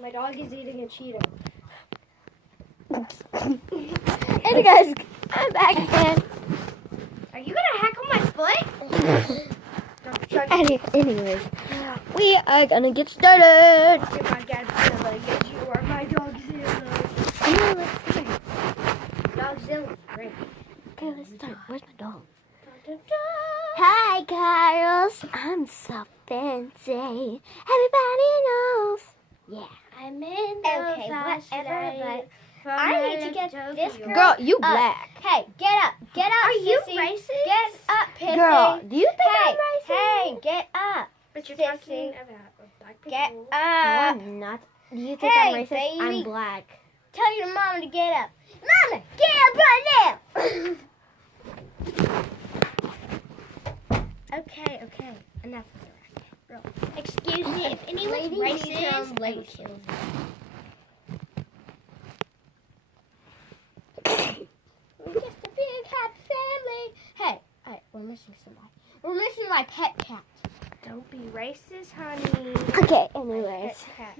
My dog is eating a Cheeto. Hey guys, I'm back again. Are you gonna hack on my foot? Anyways, we are gonna get started. You're my Godzilla, yes you are my Dogzilla. Okay, let's start. Dogzilla, great. Okay, let's start. Where's my dog? Dun, dun, dun. Hi, Carlos. I'm so fancy. Everybody knows. Yeah. I'm in Okay, whatever, but I need to get this girl. Girl, you up. black. Hey, get up, Are you sissy. racist? Get up, pissy. Girl, do you think Hey, I'm racist? hey, get up. But you're Sissy. talking about black people. Get No, up. I'm not. Do you think Hey, I'm racist? baby. I'm black. Tell your mama to get up. Mama, get up right now. Okay. Enough of the racket. Excuse me, if anyone's racist, I will lady. kill them. We're just a big happy family. Hey, we're missing somebody. We're missing my pet cat. Don't be racist, honey. Okay, anyways. Pet cat.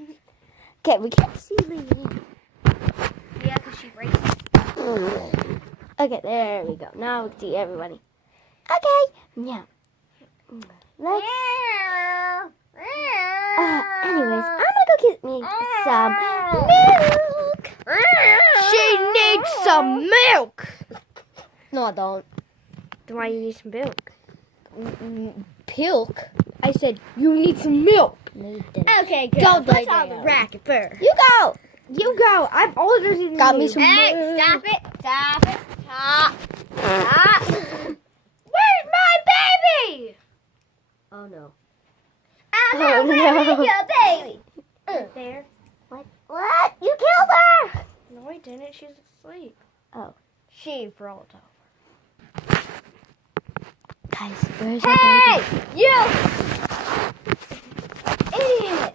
Okay, we can't see Lily. Yeah, because she's racist. Okay, there we go. Now we can see everybody. Okay, now. Let's. Anyways, I'm gonna go get me some milk. She needs some milk. No, I don't. Then why you need some milk? Pilk. I said you need some milk. No, you didn't. Okay, good. Don't Put lay on the down. racket first. You go. You go. I'm older than Got you. me some Hey, milk. stop it. Stop. Where's my baby? Oh no. I'm Oh, not no. your baby. There. What? You killed her. No, I didn't. She's asleep. She rolled over. Guys, where's my Hey, baby? you idiot.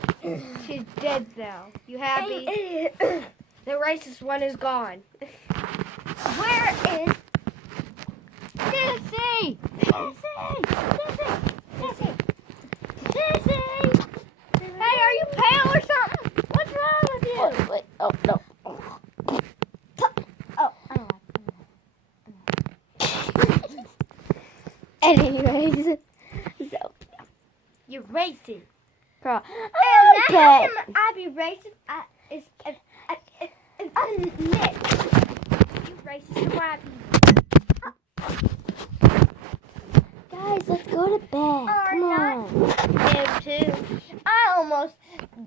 She's dead now. You happy? Idiot. The racist one is gone. Where is Sissy? Sissy. Hey, are you pale or something? What's wrong with you? Wait. Oh no. Oh, I know. Anyways, so You're racist. girl, How okay. can I be racist? It's unmixed. You racist to white people. Guys, let's go to bed. Come not. on. Them too. I almost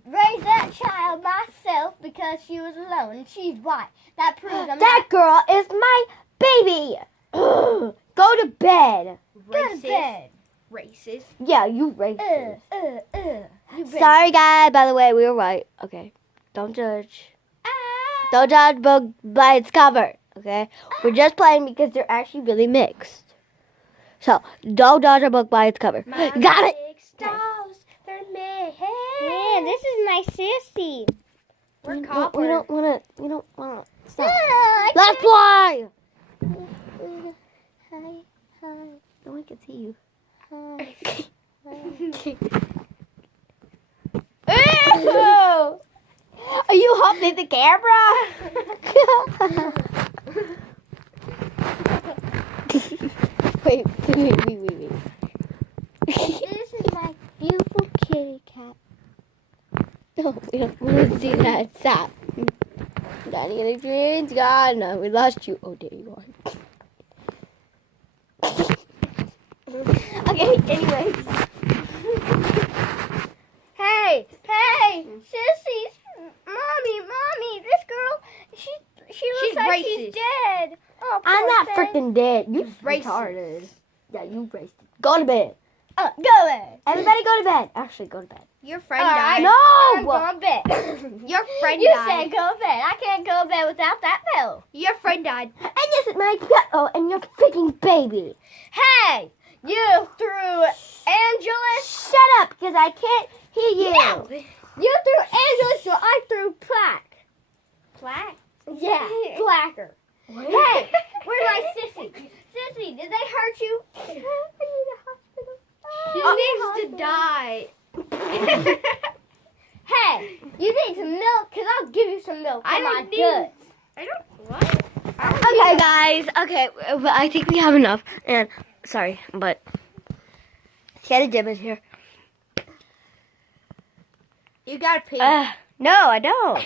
raised that child myself because she was alone and she's white. That proves I'm That girl is my baby. Go to bed. Go to bed. Racist. Yeah, you racist. You racist. Sorry, guys. By the way, we were right. Okay, don't judge. Don't judge a book by its cover. Okay, we're just playing because they're actually really mixed. So don't judge a book by its cover. Got it. Big stars, they're made. Yeah, this is my sissy. We're We copper. don't wanna. We don't wanna. Stop. I Let's play. Hi. No one can see you. Ew! Are you holding the camera? wait. This is my beautiful kitty cat. No, we don't want to see that. Stop. Danny and the twins gone. No, we lost you. Oh, there you are. Okay, anyways. Hey, sissies, mommy, this girl, she looks She's like racist. she's dead. Oh, I'm poor not thing. freaking dead. You racist. retarded. Yeah, you racist. Go to bed. Go away. Everybody go to bed. Actually, go to bed. Your friend All died. right. I'm No! going to bed. Your friend You died. said go to bed. I can't go to bed without that pill. Your friend died. And this is my pet. Oh, and your freaking baby. Hey, you threw Angelus. Shut up, because I can't hear you. No. You threw Angelus, so I threw Plaque. Black. Yeah, Placker. Hey, where's my sissy? Sissy, did they hurt you? I need a hospital. She needs to die. Hey, you need some milk give you some milk. I for don't my need- guts. I don't. What? Okay, guys. Okay, but I think we have enough. And sorry, but Santa Jim is here. You gotta pee. No, I don't.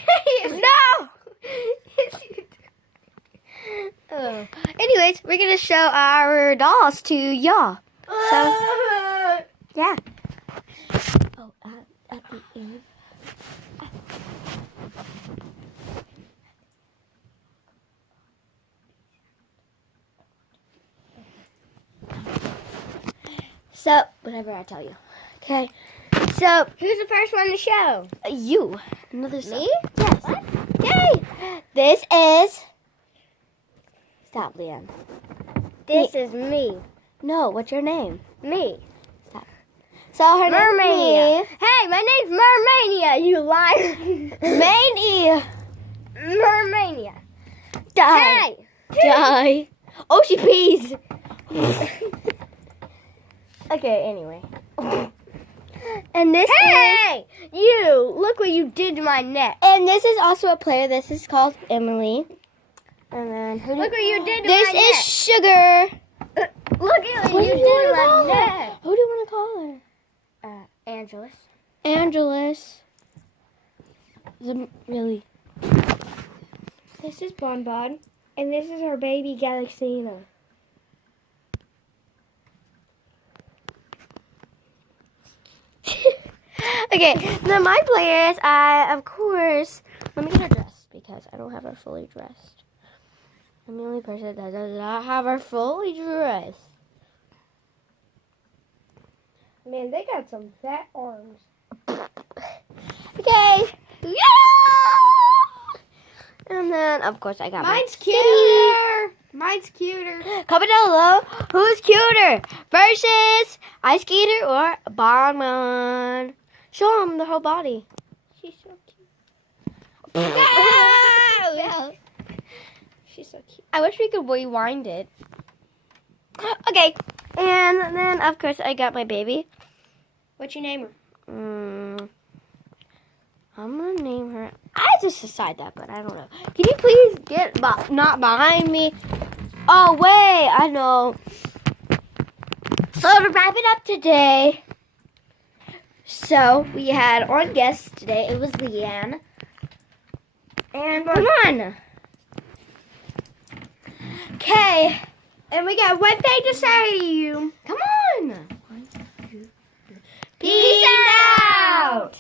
No. Anyways, we're gonna show our dolls to y'all. So yeah. Oh, at the end. So, whatever I tell you. Okay. So, Who's the first one to show? you. Another song. Me? Yes. Yay! This is. Stop, Leanne. This is me. No, what's your name? Me. So her Mermania. name Hey, my name's Mermania, you liar. is Mania. Mermania. Die. Hey. Die. Oh, she pees. Okay, anyway. And this is. Hey, you! Look what you did to my neck. And this is also a player. This is called Emily. And then who Look what you did to This my is neck. Sugar. Look at what What you do did you to want to call my her? neck. Who do you want to call her? Angelus. Angelus. Really. This is Bonbon, and this is her baby Galaxina. Okay, then my players, of course, let me get her dressed because I don't have her fully dressed. I'm the only person that does not have her fully dressed. Man, they got some fat arms. Okay. Yeah! And then, of course, I got Mine's my kitty. cuter. Mine's cuter. Comment down below who's cuter versus Ice Skater or Bonbon. Show them the whole body. She's so cute. Yeah. She's so cute. I wish we could rewind it. Okay, and then of course I got my baby. What's your name? I'm gonna name her. I just decide that, but I don't know. Can you please get not behind me? Oh wait, I know. So to wrap it up today, so we had our guest today. It was Leanne. And come on. Okay. And we got one thing to say to you. Come on. Peace out.